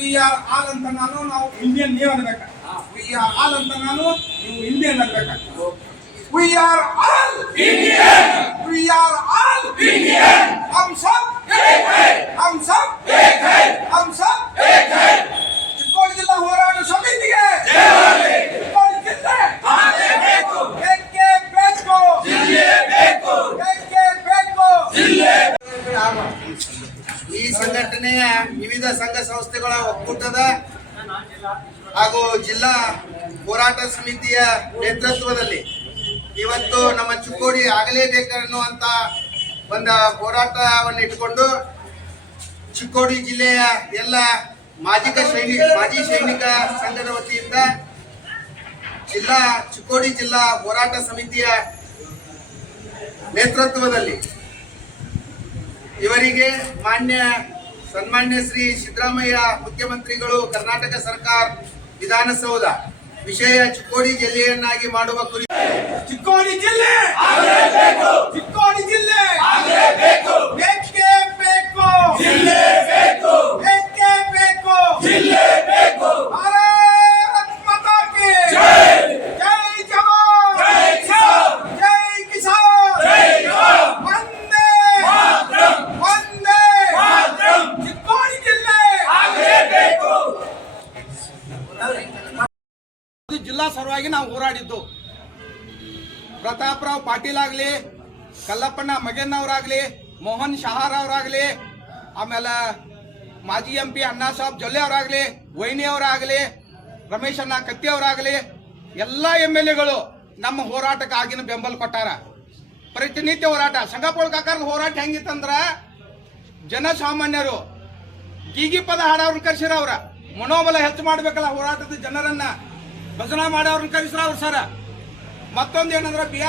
We are all ಅಂತ ನಾವು Indian ನೀವು ಅನ್ಬೇಕ. ವಿ ಆರ್ ಆಲ್ ಅಂತ ನೀವು ಇಂಡಿಯನ್ ಅನ್ಬೇಕ. We are all Indian. We are all Indian. हम सब एक है. हम सब एक है. हम सब एक है. ಚಿಕ್ಕೋಡಿ ಜಿಲ್ಲಾ ಹೋರಾಟ ಸಮಿತಿಗೆ ಜಯವಾಗಲಿ. ಚಿಕ್ಕೋಡಿ ಜಿಲ್ಲೆ ಆಗಲೇಬೇಕು. ಏಕೆ ಬೇಕು ಜಿಲ್ಲೆ ಬೇಕು. ಏಕೆ ಬೇಕು ಜಿಲ್ಲೆ. ಈ ಸಂಘಟನೆಯ ವಿವಿಧ ಸಂಘ ಸಂಸ್ಥೆಗಳ ಒಕ್ಕೂಟದ ಹಾಗೂ ಜಿಲ್ಲಾ ಹೋರಾಟ ಸಮಿತಿಯ ನೇತೃತ್ವದಲ್ಲಿ ಇವತ್ತು ನಮ್ಮ ಚಿಕ್ಕೋಡಿ ಆಗಲೇಬೇಕನ್ನುವಂತ ಒಂದು ಹೋರಾಟವನ್ನು ಇಟ್ಟುಕೊಂಡು ಚಿಕ್ಕೋಡಿ ಜಿಲ್ಲೆಯ ಎಲ್ಲ ಮಾಜಿ ಸೈನಿಕ ಸಂಘದ ವತಿಯಿಂದ ಚಿಕ್ಕೋಡಿ ಜಿಲ್ಲಾ ಹೋರಾಟ ಸಮಿತಿಯ ನೇತೃತ್ವದಲ್ಲಿ ಇವರಿಗೆ ಸನ್ಮಾನ್ಯ ಶ್ರೀ ಸಿದ್ದರಾಮಯ್ಯ ಮುಖ್ಯಮಂತ್ರಿಗಳು ಕರ್ನಾಟಕ ಸರ್ಕಾರ ವಿಧಾನಸೌಧ ವಿಷಯ ಚಿಕ್ಕೋಡಿ ಜಿಲ್ಲೆಯನ್ನಾಗಿ ಮಾಡುವ ಕುರಿತು ಚಿಕ್ಕೋಡಿ ಜಿಲ್ಲೆ ಆಗಲೇಬೇಕು. ಚಿಕ್ಕೋಡಿ ಜಿಲ್ಲೆ ಆಗಲೇಬೇಕು. ಬೇಕೇ ಬೇಕು ಜಿಲ್ಲೆ ಬೇಕು. ಬೇಕೇ ಬೇಕು ಜಿಲ್ಲೆ ಬೇಕು. ಭಾರತ್ ಮಾತಾ ಕಿ ಜೈ. ಜೈ ಜವಾನ್. ಜೈ ಕಿಸಾನ್. ಜೈ ಕಿಸಾನ್. ಜೈ ಜವಾನ್. ವಂದೇ ಮಾತರಂ. ವಂದೇ ಮಾತರಂ. ಚಿಕ್ಕೋಡಿ ಜಿಲ್ಲೆ ಆಗಲೇಬೇಕು. ಜಿಲ್ಲಾ ಸಲುವಾಗಿ ನಾವು ಹೋರಾಡಿದ್ದು. ಪ್ರತಾಪರಾವ್ ಪಾಟೀಲ್ ಆಗಲಿ, ಕಲ್ಲಪ್ಪಣ್ಣ ಮಗೇನವರಾಗಲಿ, ಮೋಹನ್ ಶಹಾರ್ ಅವರಾಗಲಿ, ಆಮೇಲೆ ಮಾಜಿ MP ಅಣ್ಣಾ ಸಾಹೇಬ್ ಜೊಲ್ಲೆ ಅವರಾಗಲಿ, ವೈನಿ ಅವರಾಗಲಿ, ರಮೇಶ್ ಅಣ್ಣ ಕತ್ತಿ ಅವರಾಗಲಿ, ಎಲ್ಲ MLAಗಳು ನಮ್ಮ ಹೋರಾಟಕ್ಕೆ ಆಗಿನ ಬೆಂಬಲ ಕೊಟ್ಟಾರ. ಪ್ರತಿನಿತ್ಯ ಹೋರಾಟ. ಸಂಗಪ್ಪಳ ಕಾಕಾರದ ಹೋರಾಟ ಹೆಂಗಿತ್ತಂದ್ರ ಜನಸಾಮಾನ್ಯರು ಗೀಗಿ ಪದ ಹಾಡವ್ರನ್ನ ಕರ್ಸಿರ ಅವ್ರ ಮನೋಬಲ ಹೆಚ್ಚು ಮಾಡ್ಬೇಕಲ್ಲ ಹೋರಾಟದ ಜನರನ್ನ ಭಜನಾ ಮಾಡೋರ್ನ ಕರೆಸ್ರ ಅವ್ರು ಸರ. ಮತ್ತೊಂದು ಏನಂದ್ರ ಬಿ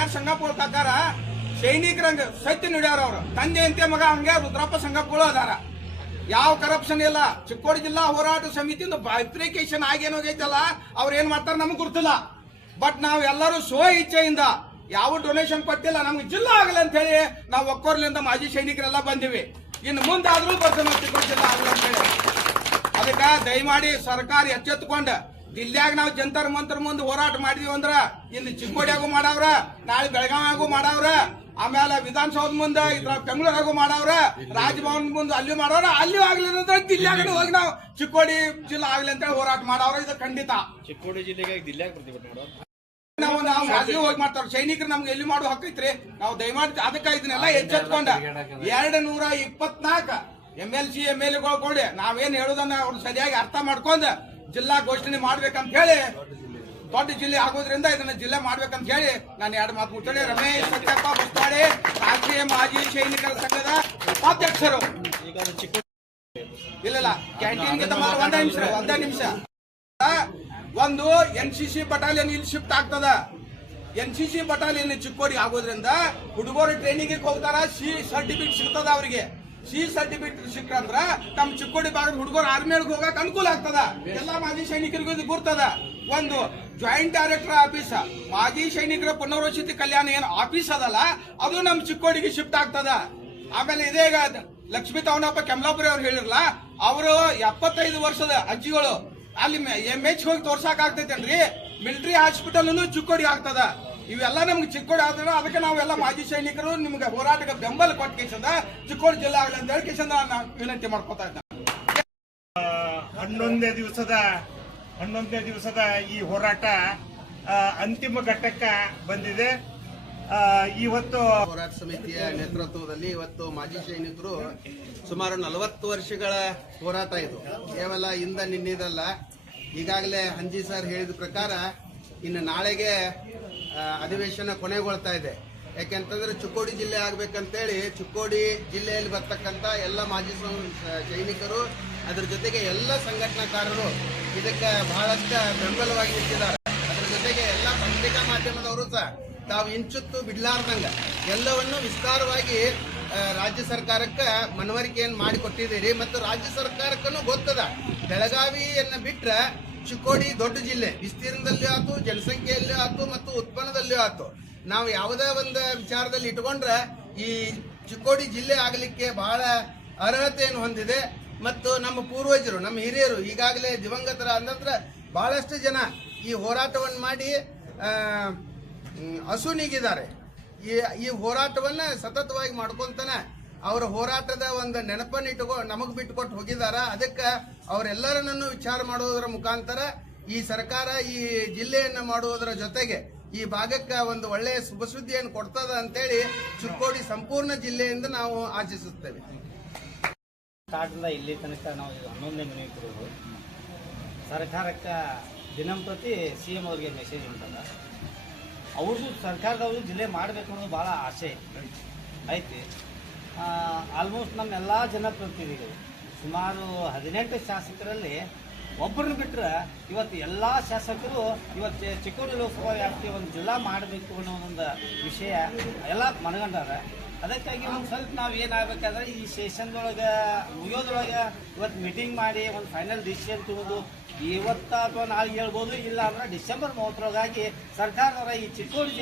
ಆರ್ ಸಂಗಪ್ಪಳ ಕಾಕಾರ ಸೈನಿಕರಂಗ ಸತ್ಯ ನೀಡ್ಯಾರ ಅವ್ರು. ತಂದೆ ಅಂತೆ ಮಗ ಹಂಗೆ ರುದ್ರಪ್ಪ ಸಂಗಪ್ಪಗಳು ಅದಾರ. ಯಾವ ಕರಪ್ಷನ್ ಇಲ್ಲ. ಚಿಕ್ಕೋಡಿ ಜಿಲ್ಲಾ ಹೋರಾಟ ಸಮಿತಿಯಿಂದ ಅಪ್ಲಿಕೇಶನ್ ಆಗೇನೋಗೈತಲ್ಲ ಅವ್ರ ಏನ್ ಮಾಡ್ತಾರ ನಮ್ಗೆ ಗೊತ್ತಿಲ್ಲ. ಬಟ್ ನಾವ್ ಎಲ್ಲರೂ ಸ್ವ ಇಚ್ಛೆಯಿಂದ ಯಾವ ಡೊನೇಷನ್ ಕೊಟ್ಟಿಲ್ಲ. ನಮ್ಗೆ ಜಿಲ್ಲಾ ಆಗಲ್ಲ ಅಂತ ಹೇಳಿ ನಾವು ಒಕ್ಕೋರ್ಲಿಂದ ಮಾಜಿ ಸೈನಿಕರೆಲ್ಲ ಬಂದಿವಿ. ಇನ್ನು ಮುಂದಾದ್ರೂ ಬರ್ತೇವೆ ಚಿಕ್ಕೋಡಿ ಜಿಲ್ಲಾ ಆಗಲ್ಲ ಅಂತ ಹೇಳಿ. ಅದಕ್ಕ ದಯಮಾಡಿ ಸರ್ಕಾರ ಎಚ್ಚೆತ್ತುಕೊಂಡ ದಿಲ್ಲಿಯಾಗ ನಾವು ಜಂತರ್ ಮಂತರ ಮುಂದೆ ಹೋರಾಟ ಮಾಡಿದೀವಿ ಅಂದ್ರ ಇಲ್ಲಿ ಚಿಕ್ಕೋಡಿಯಾಗೂ ಮಾಡವ್ರ, ನಾಳೆ ಬೆಳಗಾವಿಯಾಗೂ ಮಾಡವ್ರ, ಆಮೇಲೆ ವಿಧಾನಸೌಧ ಮುಂದೆ ಇದ್ರ ಬೆಂಗಳೂರಾಗೂ ಮಾಡವ್ರ, ರಾಜಭವನ್ ಮುಂದೆ ಅಲ್ಲಿ ಮಾಡವ್ರ. ಅಲ್ಲಿ ಆಗ್ಲಿಲ್ಲ ಅಂದ್ರೆ ದಿಲ್ಲಿಯಾಗ ಹೋಗಿ ನಾವು ಚಿಕ್ಕೋಡಿ ಜಿಲ್ಲಾ ಆಗ್ಲಿ ಅಂತ ಹೇಳಿ ಹೋರಾಟ ಮಾಡವ್ರ. ಇದು ಖಂಡಿತ. ಚಿಕ್ಕೋಡಿ ಜಿಲ್ಲೆಗೆ ದಿಲ್ಲಿಯಾಗ ನಾವು ಅಲ್ಲಿ ಹೋಗಿ ಮಾಡ್ತಾರ. ಸೈನಿಕರು ನಮ್ಗೆ ಎಲ್ಲಿ ಮಾಡೋ ಹಕ್ಕೈತ್ರಿ. ನಾವು ದಯಮಾಡಿ ಅದಕ್ಕ ಇದನ್ನೆಲ್ಲ ಎಚ್ಚೆತ್ಕೊಂಡ 224 MLC MLAಗಳು ಕೊಡಿ ನಾವೇನ್ ಹೇಳುದನ್ನ ಅವ್ರು ಸರಿಯಾಗಿ ಅರ್ಥ ಮಾಡ್ಕೊಂಡ ಜಿಲ್ಲಾ ಘೋಷಣೆ ಮಾಡ್ಬೇಕಂತ ಹೇಳಿ, ದೊಡ್ಡ ಜಿಲ್ಲೆ ಆಗೋದ್ರಿಂದ ಇದನ್ನ ಜಿಲ್ಲೆ ಮಾಡ್ಬೇಕಂತ ಹೇಳಿ ನಾನು 2 ಮಾತು ಮುಟ್ಟೆ. ರಮೇಶ್ ಸತ್ಯಪ್ಪ ಬಸ್ತಾಡೆ, ರಾಷ್ಟ್ರೀಯ ಮಾಜಿ ಸೈನಿಕರ ಸಂಘದ ಉಪಾಧ್ಯಕ್ಷರು. ಇಲ್ಲ ಕ್ಯಾಂಟೀನ್ಗೆ ಒಂದೇ ನಿಮಿಷ. ಒಂದು NCC ಬಟಾಲಿಯನ್ ಇಲ್ಲಿ ಶಿಫ್ಟ್ ಆಗ್ತದ. NCC ಬಟಾಲಿಯನ್ ಚಿಕ್ಕೋಡಿ ಆಗೋದ್ರಿಂದ ಹುಡುಗರು ಟ್ರೈನಿಂಗ್ ಹೋಗ್ತಾರ. C ಸರ್ಟಿಫಿಕೇಟ್ ಸಿಗ್ತದ ಅವರಿಗೆ. C ಸರ್ಟಿಫಿಕೇಟ್ ಸಿಕ್ಕಂದ್ರ ನಮ್ಮ ಚಿಕ್ಕೋಡಿ ಭಾಗದ ಹುಡುಗರು ಆರ್ಮಿಗೆ ಹೋಗಕ್ ಅನುಕೂಲ ಆಗ್ತದ. ಎಲ್ಲಾ ಮಾಜಿ ಸೈನಿಕರಿಗೂ ಇದು ಗುರ್ತದ. ಒಂದು ಜಾಯಿಂಟ್ ಡೈರೆಕ್ಟರ್ ಆಫೀಸ್ ಮಾಜಿ ಸೈನಿಕರ ಪುನರ್ವಸತಿ ಕಲ್ಯಾಣ ಏನು ಆಫೀಸ್ ಅದಲ್ಲ ಅದು ನಮ್ಮ ಚಿಕ್ಕೋಡಿಗೆ ಶಿಫ್ಟ್ ಆಗ್ತದ. ಆಮೇಲೆ ಇದೇ ಲಕ್ಷ್ಮೀ ತವನಪ್ಪ ಕೆಮ್ಲಾಪುರಿ ಅವ್ರು ಹೇಳಿರಲ್ಲ, ಅವರು 75 ವರ್ಷದ ಅಜ್ಜಿಗಳು ಅಲ್ಲಿ MH ಹೋಗಿ ತೋರ್ಸಾಕ್ ಆಗ್ತೈತೇನ್ರಿ. ಮಿಲಿಟರಿ ಹಾಸ್ಪಿಟಲ್ ಚಿಕ್ಕೋಡಿ ಆಗ್ತದ. ಇವೆಲ್ಲ ನಮ್ಗೆ ಚಿಕ್ಕೋಡಿ ಆದ್ರೆ ಅದಕ್ಕೆ ನಾವೆಲ್ಲ ಮಾಜಿ ಸೈನಿಕರು ನಿಮ್ಗೆ ಹೋರಾಟಕ್ಕೆ ಬೆಂಬಲ ಕೊಟ್ಟ ಕೇಸಂದ ಚಿಕ್ಕೋಡಿ ಜಿಲ್ಲಾ ಆಗಲಿ ಅಂತ ಹೇಳಿ ಕೇಸಂದ ನಾನು ವಿನಂತಿ ಮಾಡ್ಕೊತಾ ಇದ್ದೆ. 11ನೇ ದಿವಸದ ಈ ಹೋರಾಟ ಅಂತಿಮ ಘಟ್ಟಕ್ಕೆ ಬಂದಿದೆ. ಇವತ್ತು ಹೋರಾಟ ಸಮಿತಿಯ ನೇತೃತ್ವದಲ್ಲಿ ಇವತ್ತು ಮಾಜಿ ಸೈನಿಕರು ಸುಮಾರು 40 ವರ್ಷಗಳ ಹೋರಾಟ ಇದು. ಕೇವಲ ಇಂದ ನಿನ್ನಿದಲ್ಲ. ಈಗಾಗಲೇ ಹಂಜಿ ಸರ್ ಹೇಳಿದ ಪ್ರಕಾರ ಇನ್ನು ನಾಳೆಗೆ ಅಧಿವೇಶನ ಕೊನೆಗೊಳ್ತಾ ಇದೆ. ಯಾಕೆಂತಂದ್ರೆ ಚಿಕ್ಕೋಡಿ ಜಿಲ್ಲೆ ಆಗ್ಬೇಕಂತೇಳಿ ಚಿಕ್ಕೋಡಿ ಜಿಲ್ಲೆಯಲ್ಲಿ ಬರ್ತಕ್ಕಂಥ ಎಲ್ಲ ಮಾಜಿ ಸೈನಿಕರು ಅದರ ಜೊತೆಗೆ ಎಲ್ಲ ಸಂಘಟನಾಕಾರರು ಇದಕ್ಕೆ ಬಹಳಷ್ಟು ಬೆಂಬಲವಾಗಿ ನಿಂತಿದ್ದಾರೆ. ಅದರ ಜೊತೆಗೆ ಎಲ್ಲ ಪತ್ರಿಕಾ ಮಾಧ್ಯಮದವರು ಸಹ ತಾವು ಇಂಚುತ್ತು ಬಿಡ್ಲಾರ್ದಂಗ ಎಲ್ಲವನ್ನು ವಿಸ್ತಾರವಾಗಿ ರಾಜ್ಯ ಸರ್ಕಾರಕ್ಕೆ ಮನವರಿಕೆಯನ್ನು ಮಾಡಿಕೊಟ್ಟಿದ್ದೀರಿ. ಮತ್ತು ರಾಜ್ಯ ಸರ್ಕಾರಕ್ಕೂ ಗೊತ್ತದ ಬೆಳಗಾವಿಯನ್ನ ಬಿಟ್ರೆ ಚಿಕ್ಕೋಡಿ ದೊಡ್ಡ ಜಿಲ್ಲೆ, ವಿಸ್ತೀರ್ಣದಲ್ಲಿಯೂ ಆಯ್ತು, ಜನಸಂಖ್ಯೆಯಲ್ಲಿಯೂ ಆಯ್ತು ಮತ್ತು ಉತ್ಪನ್ನದಲ್ಲಿಯೂ ಆಯ್ತು. ನಾವು ಯಾವುದೇ ಒಂದು ವಿಚಾರದಲ್ಲಿ ಇಟ್ಕೊಂಡ್ರೆ ಈ ಚಿಕ್ಕೋಡಿ ಜಿಲ್ಲೆ ಆಗಲಿಕ್ಕೆ ಬಹಳ ಅರ್ಹತೆಯನ್ನು ಹೊಂದಿದೆ. ಮತ್ತು ನಮ್ಮ ಪೂರ್ವಜರು, ನಮ್ಮ ಹಿರಿಯರು ಈಗಾಗಲೇ ದಿವಂಗತರ ನಂತರ ಬಹಳಷ್ಟು ಜನ ಈ ಹೋರಾಟವನ್ನು ಮಾಡಿ ಅಸುನೀಗಿದ್ದಾರೆ. ಈ ಹೋರಾಟವನ್ನ ಸತತವಾಗಿ ಮಾಡ್ಕೊಂತಾನೆ ಅವರ ಹೋರಾಟದ ಒಂದು ನೆನಪನ್ನು ನಮಗೆ ಬಿಟ್ಟುಕೊಟ್ಟು ಹೋಗಿದಾರ. ಅದಕ್ಕೆ ಅವರೆಲ್ಲರನ್ನೂ ವಿಚಾರ ಮಾಡುವುದರ ಮುಖಾಂತರ ಈ ಸರ್ಕಾರ ಈ ಜಿಲ್ಲೆಯನ್ನು ಮಾಡುವುದರ ಜೊತೆಗೆ ಈ ಭಾಗಕ್ಕೆ ಒಂದು ಒಳ್ಳೆಯ ಶುಭ ಸುದ್ದಿಯನ್ನು ಕೊಡ್ತದ ಅಂತೇಳಿ ಚಿಕ್ಕೋಡಿ ಸಂಪೂರ್ಣ ಜಿಲ್ಲೆಯಿಂದ ನಾವು ಆಶಿಸುತ್ತೇವೆ. ಸ್ಟಾರ್ಟಿಂದ ಇಲ್ಲಿ ತನಕ ನಾವು 11ನೇ ಮನೆ ಕೊಡೋದು ಸರ್ಕಾರಕ್ಕೆ ದಿನಂಪ್ರತಿ CM ಅವ್ರಿಗೆ ಮೆಸೇಜ್ ಉಂಟಲ್ಲ, ಅವ್ರದ್ದು ಸರ್ಕಾರದವ್ರು ಜಿಲ್ಲೆ ಮಾಡಬೇಕು ಅನ್ನೋದು ಭಾಳ ಆಸೆ ಐತಿ. ಆಲ್ಮೋಸ್ಟ್ ನಮ್ಮೆಲ್ಲ ಜನಪ್ರತಿನಿಧಿಗಳು ಸುಮಾರು 18 ಶಾಸಕರಲ್ಲಿ ಒಬ್ಬರನ್ನು ಬಿಟ್ಟರೆ ಇವತ್ತು ಎಲ್ಲ ಶಾಸಕರು ಇವತ್ತು ಚಿಕ್ಕೋಡಿ ಲೋಕಸಭಾ ವ್ಯಾಪ್ತಿಯ ಒಂದು ಜಿಲ್ಲಾ ಮಾಡಬೇಕು ಅನ್ನೋ ಒಂದು ವಿಷಯ ಎಲ್ಲ ಮನಗಂಡಾರ. ಅದಕ್ಕಾಗಿ ಒಂದು ಸ್ವಲ್ಪ ನಾವು ಏನಾಗಬೇಕಾದ್ರೆ ಈ ಸೆಷನ್ದೊಳಗೆ ಮುಗಿಯೋದ್ರೊಳಗೆ ಇವತ್ತು ಮೀಟಿಂಗ್ ಮಾಡಿ ಒಂದು ಫೈನಲ್ ಡಿಸಿಷನ್ ತಗೋದು ಇವತ್ತು ಅಥವಾ ನಾಳೆ ಹೇಳ್ಬೋದು. ಇಲ್ಲ ಅಂದ್ರೆ ಡಿಸೆಂಬರ್ 30ರೊಳಗಾಗಿ ಸರ್ಕಾರದವರ ಈ ಚಿಕ್ಕೋಡಿ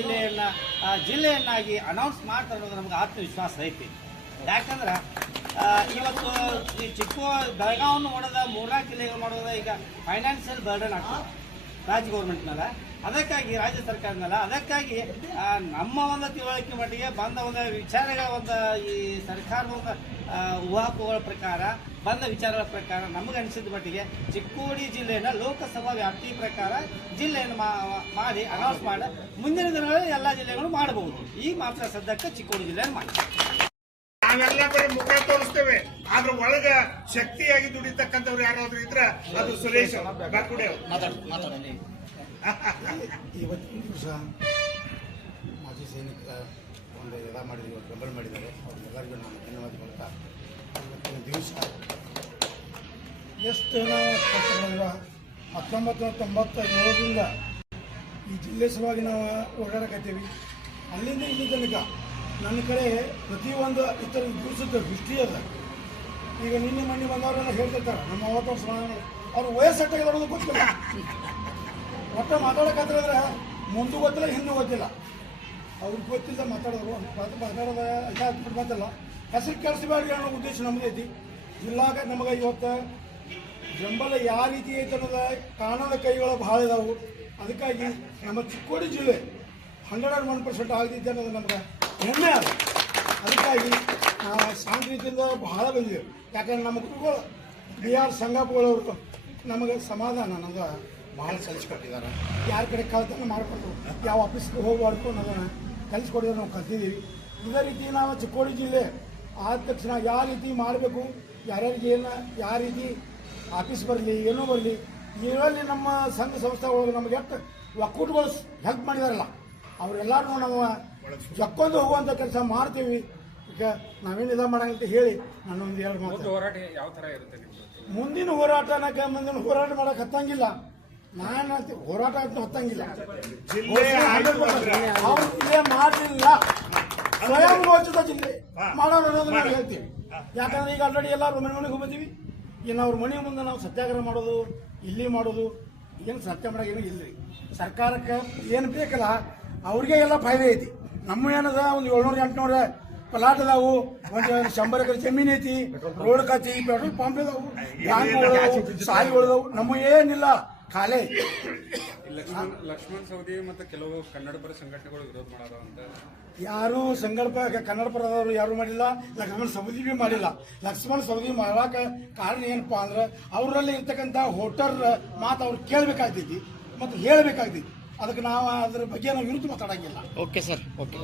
ಜಿಲ್ಲೆಯನ್ನಾಗಿ ಅನೌನ್ಸ್ ಮಾಡ್ತಾರೆ ಅನ್ನೋದು ನಮ್ಗೆ ಆತ್ಮವಿಶ್ವಾಸ ಐತಿ. ಯಾಕಂದ್ರೆ ಇವತ್ತು ಈ ಬೆಳಗಾವನ್ನು ಮಾಡೋದ 3-4 ಜಿಲ್ಲೆಗಳು ಮಾಡೋದ ಈಗ ಫೈನಾನ್ಷಿಯಲ್ ಬರ್ಡನ್ ಆಗ್ತದೆ ರಾಜ್ಯ ಗೌರ್ಮೆಂಟ್ ಮೇಲೆ. ಅದಕ್ಕಾಗಿ ರಾಜ್ಯ ಸರ್ಕಾರದ ಮೇಲೆ ಅದಕ್ಕಾಗಿ ನಮ್ಮ ಒಂದು ತಿಳುವಳಿಕೆ ಮಟ್ಟಿಗೆ ಬಂದ ಒಂದು ವಿಚಾರಗಳ ಒಂದು ಈ ಸರ್ಕಾರದ ಒಂದು ಊಹಾಪೋಹಗಳ ಪ್ರಕಾರ ಬಂದ ವಿಚಾರಗಳ ಪ್ರಕಾರ ನಮಗೆ ಅನಿಸಿದ ಮಟ್ಟಿಗೆ ಚಿಕ್ಕೋಡಿ ಜಿಲ್ಲೆಯನ್ನು ಲೋಕಸಭಾ ವ್ಯಾಪ್ತಿ ಪ್ರಕಾರ ಜಿಲ್ಲೆಯನ್ನು ಮಾಡಿ ಅನೌನ್ಸ್ ಮಾಡಿ ಮುಂದಿನ ದಿನಗಳಲ್ಲಿ ಎಲ್ಲ ಜಿಲ್ಲೆಗಳು ಮಾಡಬಹುದು. ಈ ಮಾತ್ರ ಸದ್ಯಕ್ಕೆ ಚಿಕ್ಕೋಡಿ ಜಿಲ್ಲೆಯನ್ನು ಮಾಡಿ ನಾವೆಲ್ಲ ಬರೀ ಮುಖ ತೋರಿಸ್ತೇವೆ, ಆದ್ರೆ ಒಳಗ ಶಕ್ತಿಯಾಗಿ ದುಡಿತಕ್ಕಂಥವ್ರು ಯಾರಾದ್ರೂ ಇದ್ರ ಅದು ಸುರೇಶ್ ಬಾಕುಡೆ. ಇವತ್ತಿನ ದಿವಸ ಮಾಜಿ ಸೈನಿಕ ಒಂದು ಎಲ್ಲ ಮಾಡಿದ್ರು, ಇವತ್ತು ಬೆಂಬಲ ಮಾಡಿದ್ದಾರೆ. ಅವ್ರಿಗೆಲ್ಲರಿಗೂ ನಾನು ಧನ್ಯವಾದ ಹೇಳ್ತಾ ಇವತ್ತಿನ ದಿವಸ ಎಷ್ಟು ನಾವು ಕಷ್ಟಗಳಿಲ್ಲ. 1997ರಿಂದ ಈ ಜಿಲ್ಲೆ ಸಲುವಾಗಿ ನಾವು ಓಡಾಡಕತ್ತೀವಿ. ಅಲ್ಲಿಂದ ಇಲ್ಲಿ ತನಕ ನನ್ನ ಕಡೆ ಪ್ರತಿಯೊಂದು ಇತರ ದಿವಸದ ದೃಷ್ಟಿ ಅದ. ಈಗ ನಿನ್ನೆ ಮೊನ್ನೆ ಬಂದವರೆಲ್ಲ ಹೇಳ್ತಿರ್ತಾರೆ ನಮ್ಮ 50 ವರ್ಷ ಅವ್ರು ವಯಸ್ಸಟ್ಟಾಗಿರೋದು ಗೊತ್ತಿಲ್ಲ. ಒಟ್ಟು ಮಾತಾಡೋಕ್ಕಾದ್ರೆ ಮುಂದೆ ಗೊತ್ತಿಲ್ಲ ಹಿಂದೆ ಗೊತ್ತಿಲ್ಲ. ಅವ್ರಿಗೆ ಗೊತ್ತಿಲ್ಲ ಮಾತಾಡೋದು ಮಾತಾಡೋದ ಎಲ್ಲ ಮಾತಲ್ಲ. ಹೆಸರು ಕೆಡಿಸಬೇಡಿ ಅನ್ನೋ ಉದ್ದೇಶ ನಮ್ಮದು ಐತಿ. ಜಿಲ್ಲಾಗ ನಮಗೆ ಇವತ್ತು ಬೆಂಬಲ ಯಾವ ರೀತಿ ಐತೆ ಅನ್ನೋದ ಕಾಣದ ಕೈಗಳು ಭಾಳ ಇದಾವು. ಅದಕ್ಕಾಗಿ ನಮ್ಮ ಚಿಕ್ಕೋಡಿ ಜಿಲ್ಲೆ 101% ಆಗದಿದ್ದೆ ಅನ್ನೋದು ನಮ್ಗೆ ಹೆಮ್ಮೆ ಅದ. ಅದಕ್ಕಾಗಿ ನಾವು ಶಾಂತಿ ರೀತಿಯಿಂದ ಬಹಳ ಬಂದಿದ್ದೇವೆ. ಯಾಕಂದ್ರೆ ನಮ್ಮ ಗುರುಗಳು BR ಸಂಗಪ್ಪಗಳವರು ನಮಗೆ ಸಮಾಧಾನ ನಮ್ಗೆ ಭಾಳ ಕಲಿಸ್ಕೊಟ್ಟಿದ್ದಾರೆ. ಯಾರ ಕಡೆ ಕಳ್ತನ ಮಾಡಿಕೊಂಡು ಯಾವ ಆಫೀಸ್ಗೆ ಹೋಗಬಾರ್ದು ಅನ್ನೋದನ್ನು ಕಲಿಸ್ಕೊಟ್ಟಿದ್ರೆ ನಾವು ಕಲ್ತಿದ್ದೀವಿ. ಇದೇ ರೀತಿ ನಾವು ಚಿಕ್ಕೋಡಿ ಜಿಲ್ಲೆ ಆದ ತಕ್ಷಣ ಯಾವ ರೀತಿ ಮಾಡಬೇಕು, ಯಾರ್ಯಾರಿಗೆ ಏನು ಯಾವ ರೀತಿ ಆಫೀಸ್ ಬರಲಿ ಏನೂ ಬರಲಿ, ಇದರಲ್ಲಿ ನಮ್ಮ ಸಂಘ ಸಂಸ್ಥೆಗಳು ನಮಗೆ ಎಷ್ಟು ಒಕ್ಕೂಟಗಳು ಹೆಲ್ಪ್ ಮಾಡಿದಾರಲ್ಲ ಅವರೆಲ್ಲರೂ ನಾವು ಜಕ್ಕೊಂಡು ಹೋಗುವಂಥ ಕೆಲಸ ಮಾಡ್ತೀವಿ. ಈಗ ನಾವೇನು ಮಾಡಂತ ಹೇಳಿ ನಾನೊಂದು 2 ಮಾತು. ಹೋರಾಟ ಯಾವ ತರ ಇರುತ್ತೆ ಮುಂದಿನ ಹೋರಾಟನಕ್ಕೆ ಮುಂದಿನ ಹೋರಾಟ ಮಾಡಕ್ಕೆ ಹತ್ತಂಗಿಲ್ಲ. ನಾನು ಹೋರಾಟ ಅಂತ ಹತ್ತಂಗಿಲ್ಲ. ಅವ್ರು ಜಿಲ್ಲೆ ಮಾಡಲಿಲ್ಲ, ಸ್ವಯಂ ಘೋಷಿತ ಜಿಲ್ಲೆ ಮಾಡೋರು ಅನ್ನೋದು ನಾವು ಹೇಳ್ತೀವಿ. ಯಾಕಂದ್ರೆ ಈಗ ಆಲ್ರೆಡಿ ಎಲ್ಲರೂ ಮನೆಗೆ ಹೋಗ್ತೀವಿ. ಇನ್ನು ಅವ್ರ ಮನೆ ಮುಂದೆ ನಾವು ಸತ್ಯಾಗ್ರಹ ಮಾಡೋದು ಇಲ್ಲಿ ಮಾಡೋದು ಏನು ಸತ್ಯ ಮಾಡೋಕೆ ಏನು ಇಲ್ಲರಿ. ಸರ್ಕಾರಕ್ಕೆ ಏನು ಬೇಕಲ್ಲ ಅವ್ರಿಗೆ ಎಲ್ಲ ಫಾಯ್ದೆ ಐತಿ. ನಮ್ಮ ಏನದ ಒಂದು 700-800 ಪ್ಲಾಟ್ ಅದಾವು, ಒಂದು 100 ಎಕರೆ ಜಮೀನು ಐತಿ, ರೋಡ್ ಕಾಚಿ, ಪೆಟ್ರೋಲ್ ಪಂಪ್ ಇದಾವು, ಬ್ಯಾಂಕ್ಗಳು, ಶಾಲೆಗಳು, ನಮ್ಮ ಏನಿಲ್ಲ ಖಾಲಿ. ಲಕ್ಷ್ಮಣ್ ಸವದಿ ಮತ್ತು ಕೆಲವು ಕನ್ನಡಪರ ಸಂಘಟನೆಗಳು ವಿರೋಧ ಮಾಡೋದು ಅಂತ ಯಾರು ಕನ್ನಡ ಪರದವರು ಯಾರು ಮಾಡಿಲ್ಲ. ಲಕ್ಷ್ಮಣ ಸವದಿ ಭೀ ಮಾಡಿಲ್ಲ. ಲಕ್ಷ್ಮಣ ಸವದಿ ಮಾಡಕ್ಕೆ ಕಾರಣ ಏನಪ್ಪಾ ಅಂದ್ರೆ ಅವರಲ್ಲಿ ಇರ್ತಕ್ಕಂಥ ವೋಟರ್ ಮಾತು ಅವ್ರು ಕೇಳಬೇಕಾಗ್ತೈತಿ ಮತ್ತು ಹೇಳಬೇಕಾಗ್ತೈತಿ. ಅದಕ್ಕೆ ನಾವು ಅದ್ರ ಬಗ್ಗೆ ನಾವು ವಿರುದ್ಧ ಮಾತಾಡಂಗಿಲ್ಲ. Okay sir, okay.